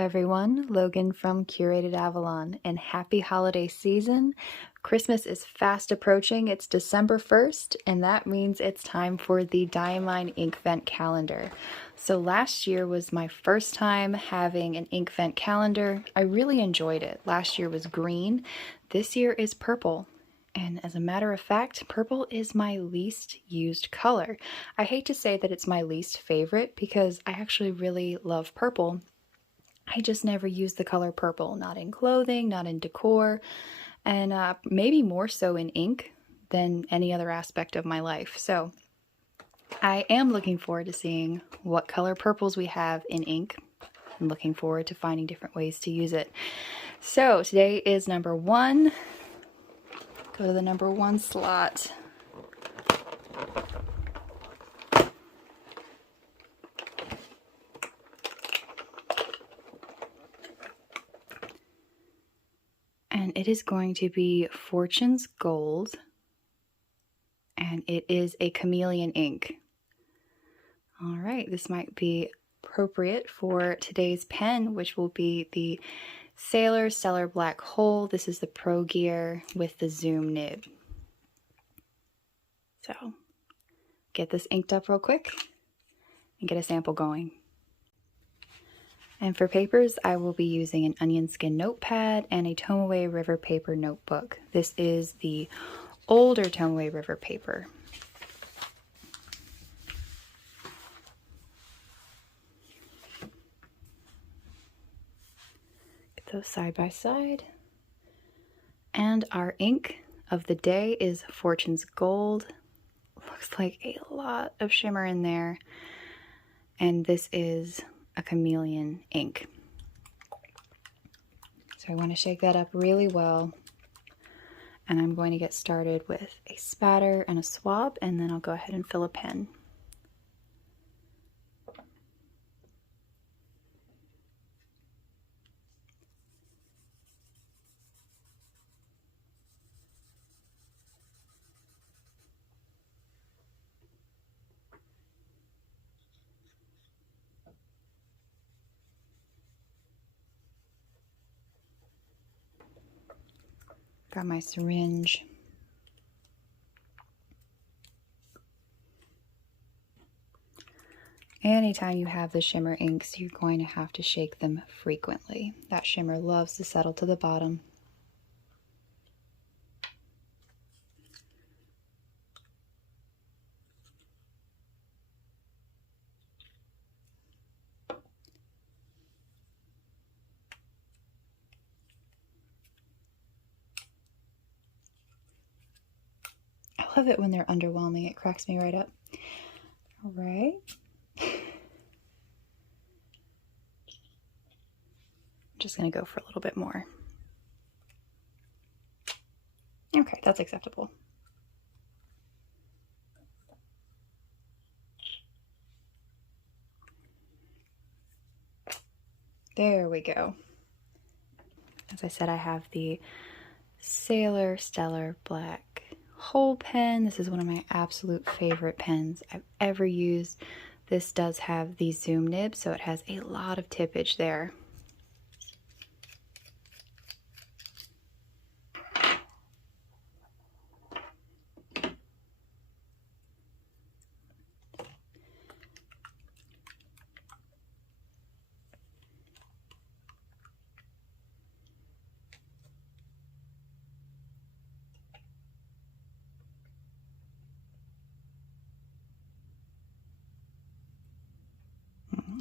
everyone, Logan from Curated Avalon, and happy holiday season. Christmas is fast approaching. It's December 1st, and that means it's time for the Diamine Inkvent calendar. So last year was my first time having an Inkvent calendar. I really enjoyed it. Last year was green. This year is purple. And as a matter of fact, purple is my least used color. I hate to say that it's my least favorite because I actually really love purple. I just never use the color purple, not in clothing, not in decor, and maybe more so in ink than any other aspect of my life. So I am looking forward to seeing what color purples we have in ink. I'm looking forward to finding different ways to use it. So today is number 1. Go to the number 1 slot. And it is going to be Fortune's Gold, and it is a chameleon ink. All right, this might be appropriate for today's pen, which will be the Sailor Stellar Black Hole. This is the Pro Gear with the zoom nib. So, get this inked up real quick and get a sample going. And for papers, I will be using an onion skin notepad and a Tomoe River Paper Notebook. This is the older Tomoe River paper. Get those side by side. And our ink of the day is Fortune's Gold. Looks like a lot of shimmer in there. And this is a chameleon ink. So I want to shake that up really well, and I'm going to get started with a spatter and a swab, and then I'll go ahead and fill a pen. Got my syringe. Anytime you have the shimmer inks, you're going to have to shake them frequently. That shimmer loves to settle to the bottom. I love it when they're underwhelming. It cracks me right up. All right. I'm just going to go for a little bit more. Okay, that's acceptable. There we go. As I said, I have the Sailor Stellar Black Hole pen. This is one of my absolute favorite pens I've ever used. This does have the zoom nib, so it has a lot of tippage there.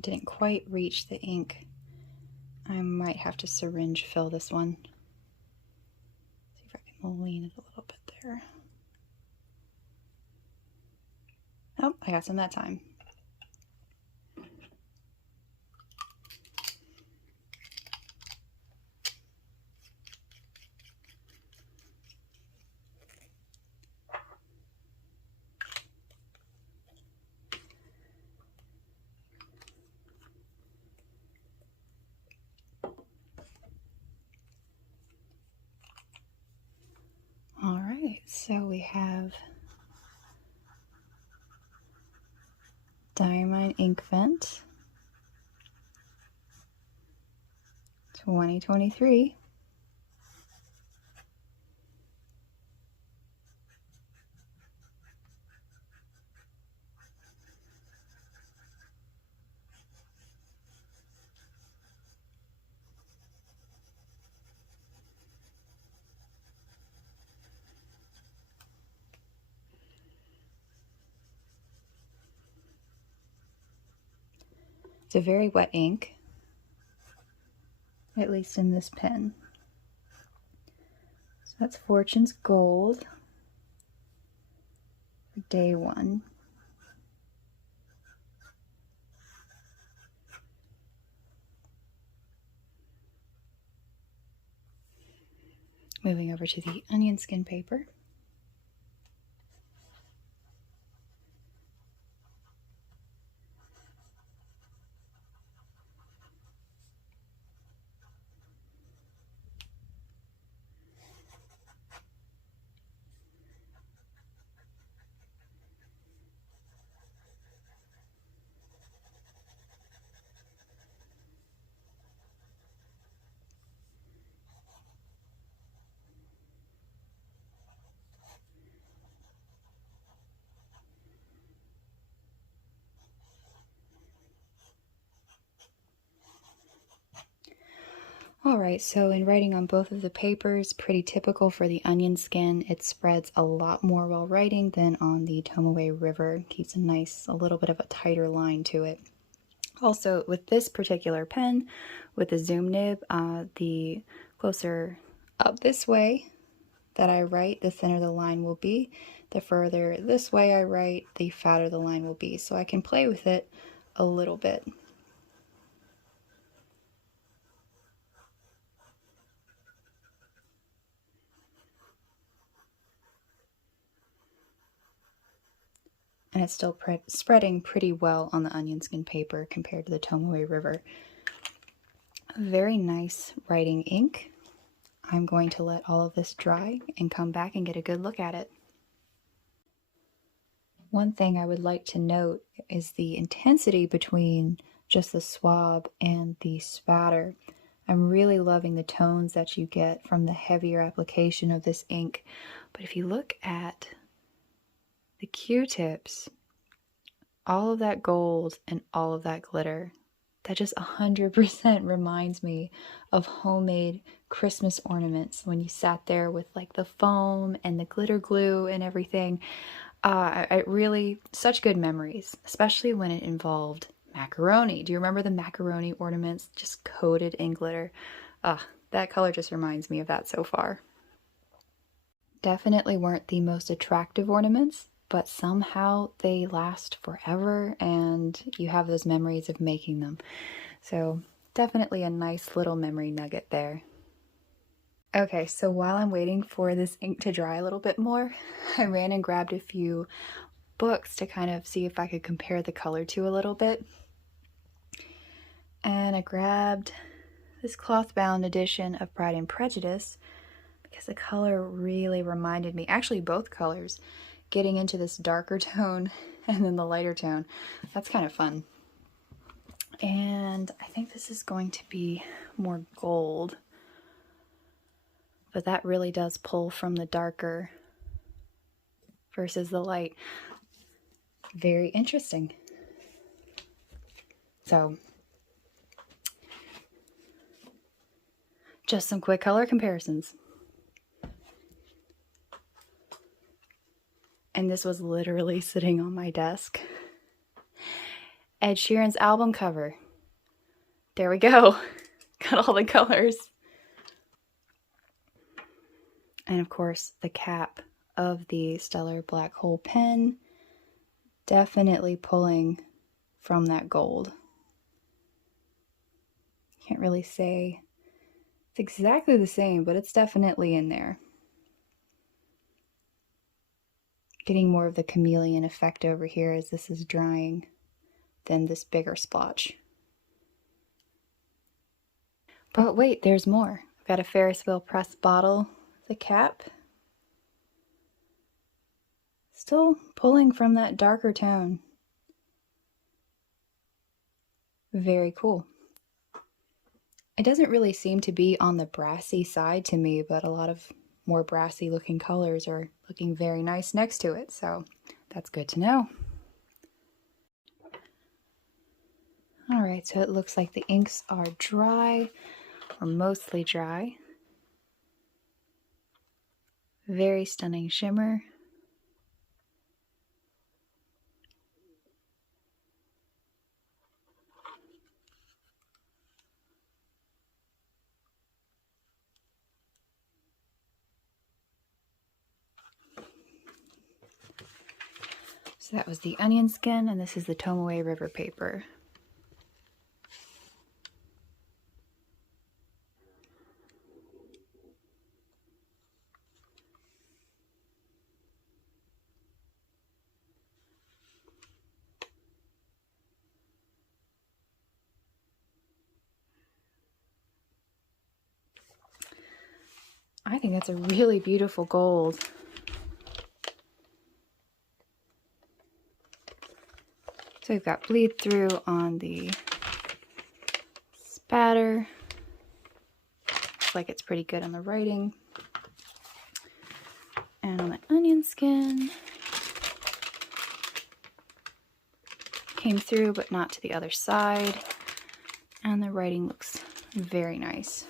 Didn't quite reach the ink. I might have to syringe fill this one. See if I can lean it a little bit there. Oh, I got some that time. All right, so we have Diamine Inkvent, 2023. It's a very wet ink, at least in this pen. So that's Fortune's Gold for day 1. Moving over to the onion skin paper. Alright, so in writing on both of the papers, pretty typical for the onion skin, it spreads a lot more while writing than on the Tomoe River. Keeps a little bit of a tighter line to it. Also, with this particular pen, with the zoom nib, the closer up this way that I write, the thinner the line will be. The further this way I write, the fatter the line will be. So I can play with it a little bit. And it's still spreading pretty well on the onion skin paper compared to the Tomoe River. Very nice writing ink. I'm going to let all of this dry and come back and get a good look at it. One thing I would like to note is the intensity between just the swab and the spatter. I'm really loving the tones that you get from the heavier application of this ink. But if you look at the Q-tips, all of that gold and all of that glitter, that just 100% reminds me of homemade Christmas ornaments when you sat there with like the foam and the glitter glue and everything. Such good memories, especially when it involved macaroni. Do you remember the macaroni ornaments just coated in glitter? That color just reminds me of that so far. Definitely weren't the most attractive ornaments, but somehow they last forever and you have those memories of making them. So definitely a nice little memory nugget there. Okay, so while I'm waiting for this ink to dry a little bit more, I ran and grabbed a few books to kind of see if I could compare the color to a little bit. And I grabbed this cloth-bound edition of Pride and Prejudice because the color really reminded me, actually both colors, getting into this darker tone and then the lighter tone. That's kind of fun. And I think this is going to be more gold, but that really does pull from the darker versus the light. Very interesting. So just some quick color comparisons. And this was literally sitting on my desk. Ed Sheeran's album cover. There we go. Got all the colors. And of course, the cap of the Stellar Black Hole pen. Definitely pulling from that gold. Can't really say it's exactly the same, but it's definitely in there. Getting more of the chameleon effect over here as this is drying than this bigger splotch. But wait, there's more. I've got a Ferris wheel press bottle, the cap. Still pulling from that darker tone. Very cool. It doesn't really seem to be on the brassy side to me, but a lot of more brassy looking colors are looking very nice next to it, so that's good to know. Alright, so it looks like the inks are dry, or mostly dry. Very stunning shimmer. So that was the onion skin, and this is the Tomoe River Paper. I think that's a really beautiful gold. So we've got bleed through on the spatter. Looks like it's pretty good on the writing. And on the onion skin. Came through, but not to the other side. And the writing looks very nice.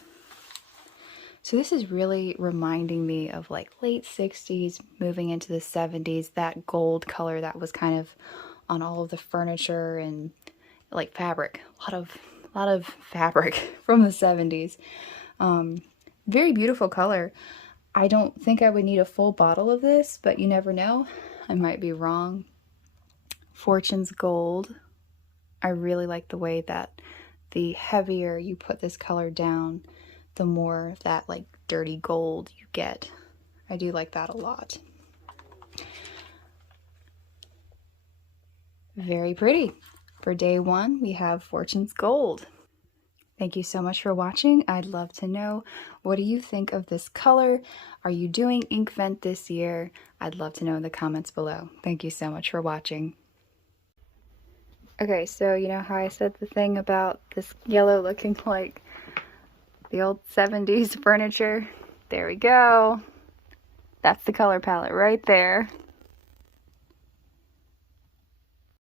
So this is really reminding me of like late 60s, moving into the 70s, that gold color that was kind of on all of the furniture and like fabric. A lot of fabric from the 70s. Very beautiful color. I don't think I would need a full bottle of this, but you never know. I might be wrong. Fortune's Gold. I really like the way that the heavier you put this color down, the more of that like dirty gold you get. I do like that a lot. Very pretty. For day one, we have Fortune's Gold. Thank you so much for watching. I'd love to know, what do you think of this color? Are you doing Inkvent this year? I'd love to know in the comments below. Thank you so much for watching. Okay, so you know how I said the thing about this yellow looking like the old 70s furniture? There we go. That's the color palette right there.